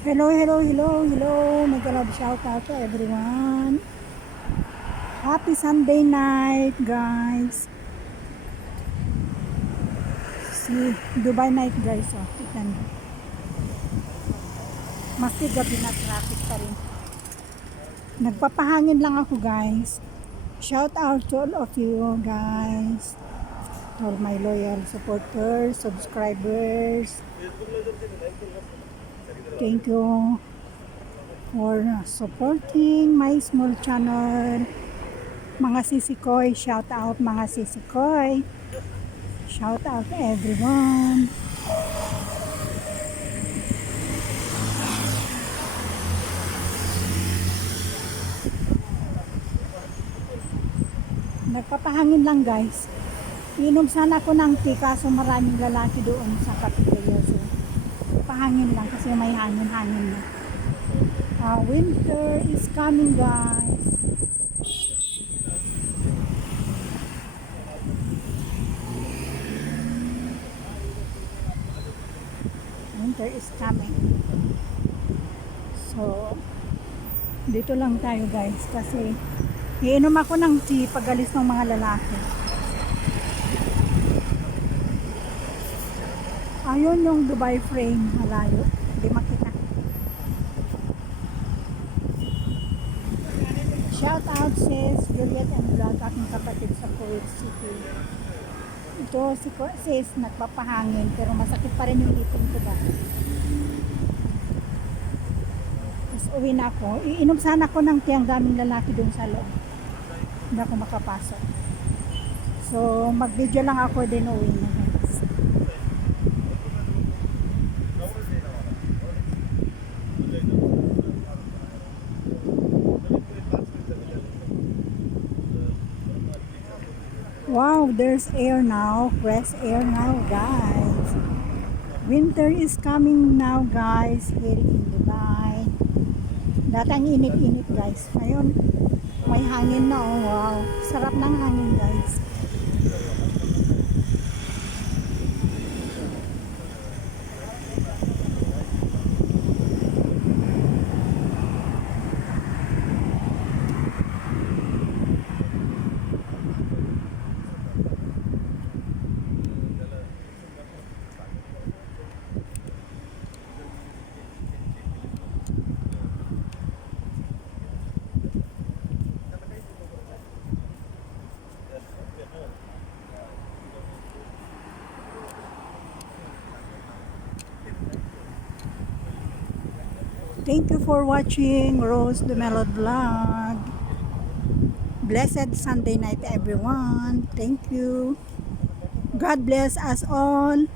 Hello, hello, hello, hello. Mega love shout out to everyone. Happy Sunday night, guys. Si Dubai night, guys. Oh, tignan mo. Maski gabi na traffic pa rin. Nagpapahangin lang ako, guys. Shout out to all of you, guys. All my loyal supporters, subscribers. Thank you for supporting my small channel. Mga sisikoy, shout out mga sisikoy. Shout out everyone. Nagpapahangin lang, guys. Inom sana ako ng tea kaso maraming lalaki doon sa cafeteria. So, pahangin lang kasi may hangin-hangin na. Winter is coming, guys. Winter is coming. So, dito lang tayo, guys, kasi iinom ako ng tea pagalis ng mga lalaki. Ayun yung Dubai frame, malayo. Hindi makita. Shout out sis Juliet and Vlog, aking kapatid sa Kuwait City. Ito si sis nagpapahangin pero masakit pa rin yung ipin ko ba. Tapos uwi na ako. Iinom sana ako ng tea, ang daming lalaki dun sa loob. Hindi ako makapasok. So mag-video lang ako din uwi na. Wow, there's air now. Fresh air now, guys. Winter is coming now, guys. Here in Dubai. Dati ang init-init, guys. Ngayon, may hangin na. Oh, wow. Sarap ng hangin, guys. Thank you for watching Rose Lumelod Vlog. Blessed Sunday night, everyone. Thank you. God bless us all.